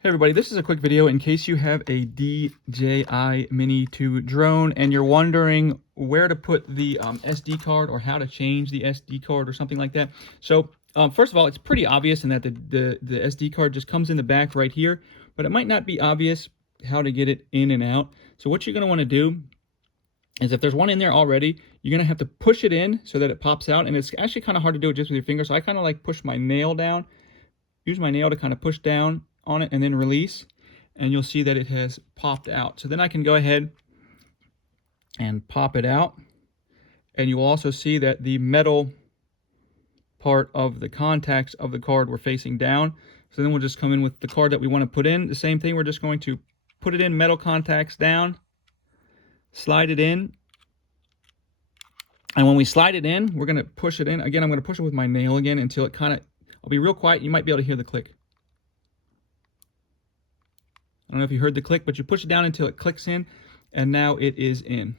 Hey everybody, this is a quick video in case you have a DJI Mini 2 drone and you're wondering where to put the SD card or how to change the SD card or something like that. So first of all, it's pretty obvious in that the SD card just comes in the back right here, but it might not be obvious how to get it in and out. So what you're going to want to do is if there's one in there already, you're going to have to push it in so that it pops out, and it's actually kind of hard to do it just with your finger. So I kind of like push my nail down, use my nail to kind of push down on it and then release, and you'll see that it has popped out. So then I can go ahead and pop it out, and you will also see that the metal part of the contacts of the card were facing down. So then we'll just come in with the card that we want to put in. The same thing, we're just going to put it in, metal contacts down, slide it in, and when we slide it in, we're going to push it in. Again, I'm going to push it with my nail again until it kind of, I'll be real quiet, you might be able to hear the click. I don't know if you heard the click, but you push it down until it clicks in, and now it is in.